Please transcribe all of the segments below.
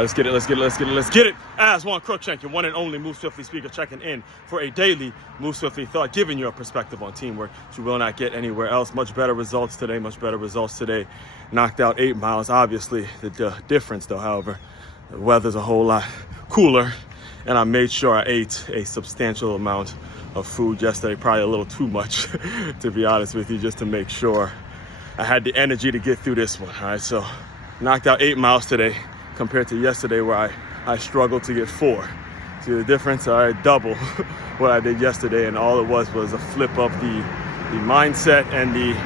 Let's get it. Aswand, Cruickshank, your one and only Move Swiftly speaker, checking in for a daily Move Swiftly thought, giving you a perspective on teamwork you will not get anywhere else. Much better results today. Knocked out 8 miles. Obviously, the difference, though, however, the weather's a whole lot cooler, and I made sure I ate a substantial amount of food yesterday, probably a little too much, to be honest with you, just to make sure I had the energy to get through this one. All right, so knocked out 8 miles today, compared to yesterday where I struggled to get 4. See the difference? All right, double what I did yesterday, and all it was a flip of the mindset and the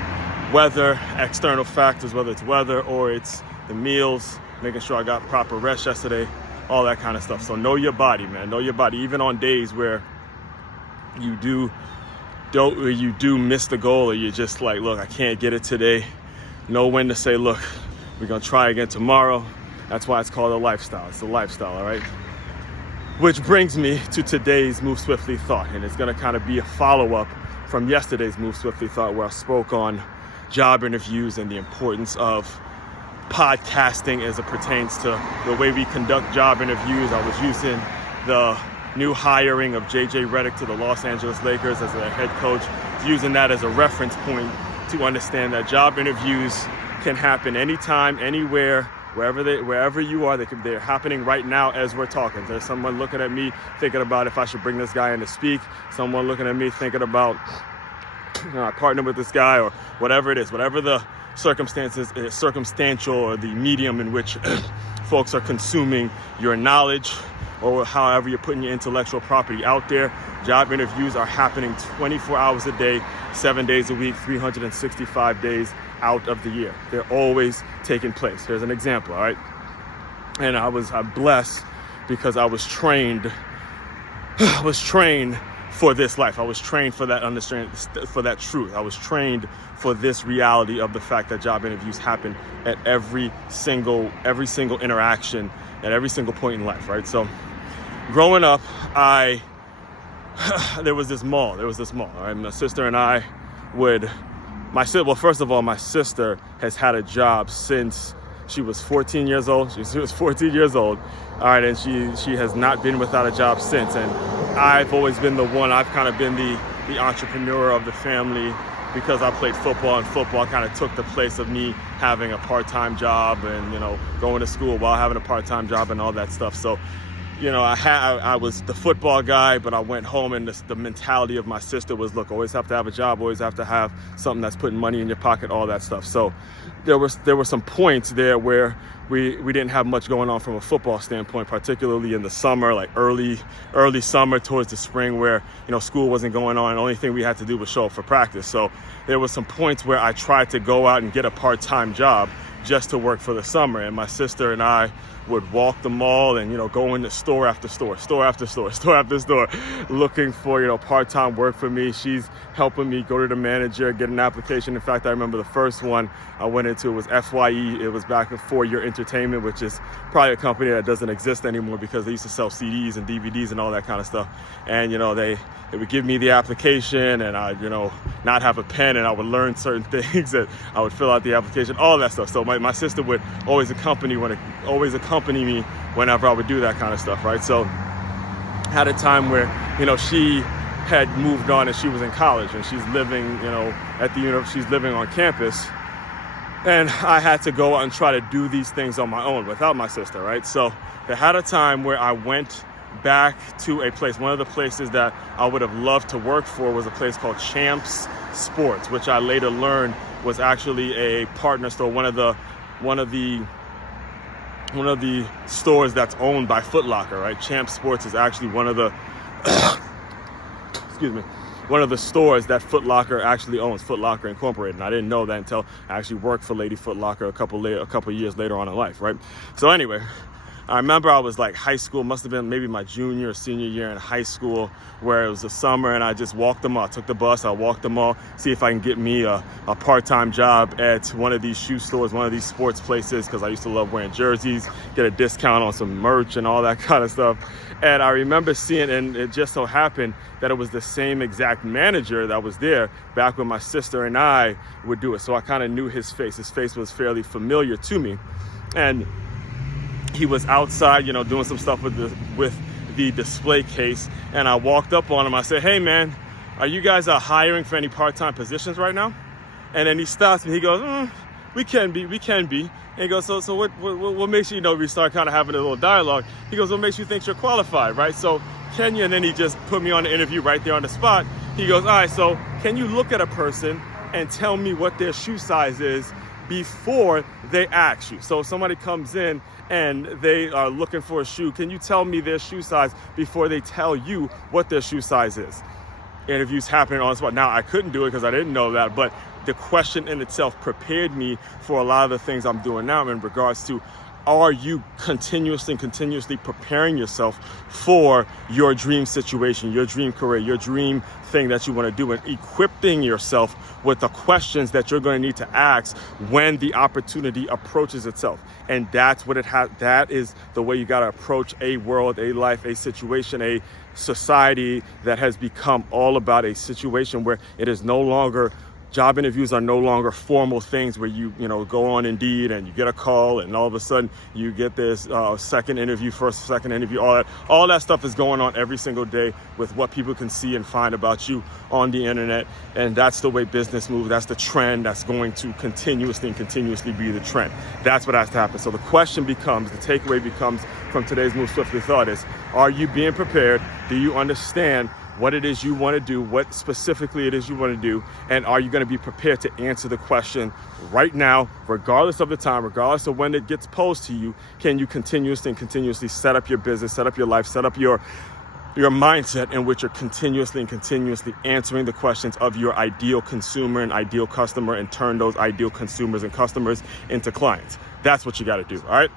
weather, external factors, whether it's weather or it's the meals, making sure I got proper rest yesterday, all that kind of stuff. So know your body, man. Know your body, even on days where you do miss the goal, or you're just like, look, I can't get it today. Know when to say, look, we're gonna try again tomorrow. That's why it's called a lifestyle. It's a lifestyle, all right? Which brings me to today's Move Swiftly thought, and it's gonna kind of be a follow-up from yesterday's Move Swiftly thought, where I spoke on job interviews and the importance of podcasting as it pertains to the way we conduct job interviews. I was using the new hiring of J.J. Redick to the Los Angeles Lakers as their head coach, using that as a reference point to understand that job interviews can happen anytime, anywhere, wherever you are. They're happening right now as we're talking. There's someone looking at me thinking about if I should bring this guy in to speak. Someone looking at me thinking about I partner with this guy, or whatever it is, whatever the circumstances, circumstantial, or the medium in which folks are consuming your knowledge, or however you're putting your intellectual property out there. Job interviews are happening 24 hours a day, 7 days a week, 365 days out of the year. They're always taking place. Here's an example, all right? And I'm blessed because I was trained for this life. I was trained for that understanding, for that truth. I was trained for this reality of the fact that job interviews happen at every single interaction, at every single point in life, right? So growing up, there was this mall, all right? My sister and I first of all, my sister has had a job since she was 14 years old. She was 14 years old, all right, and she has not been without a job since. And I've always been the one, I've kind of been the entrepreneur of the family, because I played football, and football kind of took the place of me having a part-time job and, going to school while having a part-time job and all that stuff. So, I was the football guy, but I went home, and the mentality of my sister was, look, always have to have a job, always have to have something that's putting money in your pocket, all that stuff. So there were some points there where we didn't have much going on from a football standpoint, particularly in the summer, like early summer towards the spring, where school wasn't going on. The only thing we had to do was show up for practice. So there were some points where I tried to go out and get a part-time job just to work for the summer, and my sister and I would walk the mall and go into store after store, looking for part-time work for me. She's helping me go to the manager, get an application. In fact, I remember the first one I went into was FYE. It was back before Your Entertainment, which is probably a company that doesn't exist anymore, because they used to sell CDs and DVDs and all that kind of stuff. And they would give me the application, and I'd not have a pen, and I would learn certain things, and I would fill out the application, all that stuff. So my sister would always accompany me whenever I would do that kind of stuff, right? So had a time where she had moved on and she was in college, and she's living at the university. She's living on campus, and I had to go out and try to do these things on my own without my sister, right? So there had a time where I went back to a place. One of the places that I would have loved to work for was a place called Champs Sports, which I later learned was actually a partner store, one of the stores that's owned by Foot Locker, right? Champs Sports is actually one of the one of the stores that Foot Locker actually owns, Foot Locker Incorporated. And I didn't know that until I actually worked for Lady Foot Locker a couple years later on in life, right? So anyway, I remember I was like high school, must have been maybe my junior or senior year in high school, where it was the summer, and I just walked the mall. I took the bus, I walked the mall, see if I can get me a part-time job at one of these shoe stores, one of these sports places, because I used to love wearing jerseys, get a discount on some merch and all that kind of stuff. And I remember seeing, and it just so happened that it was the same exact manager that was there back when my sister and I would do it. So I kind of knew his face. His face was fairly familiar to me. And he was outside, you know, doing some stuff with the display case, and I walked up on him. I said, "Hey man, are you guys hiring for any part-time positions right now?" And then he stops me. He goes, we can be. And he goes, so what makes you, you know, we start kind of having a little dialogue. He goes, what makes you think you're qualified, right? So can you, and then he just put me on the interview right there on the spot. He goes, all right, so can you look at a person and tell me what their shoe size is before they ask you? So if somebody comes in and they are looking for a shoe, can you tell me their shoe size before they tell you what their shoe size is? Interviews happening on the spot. Now, I couldn't do it because I didn't know that, but the question in itself prepared me for a lot of the things I'm doing now in regards to, are you continuously preparing yourself for your dream situation, your dream career, your dream thing that you want to do, and equipping yourself with the questions that you're going to need to ask when the opportunity approaches itself. And that's what it has. That is the way you got to approach a world, a life, a situation, a society that has become all about a situation where it is no longer, job interviews are no longer formal things where you go on Indeed and you get a call and all of a sudden you get this second interview, all that stuff is going on every single day with what people can see and find about you on the internet. And that's the way business moves. That's the trend that's going to continuously be the trend. That's what has to happen. So the question becomes, the takeaway becomes from today's Move Swiftly thought is, are you being prepared? Do you understand what it is you want to do, what specifically it is you want to do, and are you going to be prepared to answer the question right now, regardless of the time, regardless of when it gets posed to you? Can you continuously set up your business, set up your life, set up your mindset in which you're continuously answering the questions of your ideal consumer and ideal customer, and turn those ideal consumers and customers into clients? That's what you got to do, all right?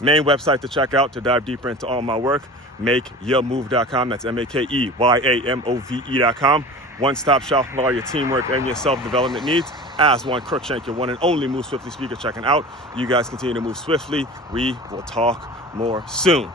Main website to check out to dive deeper into all my work, makeyourmove.com. That's MAKEYAMOVE.com. One-stop shop for all your teamwork and your self-development needs. Aswand, Cruickshank, your one and only Move Swiftly speaker, checking out. You guys continue to move swiftly. We will talk more soon.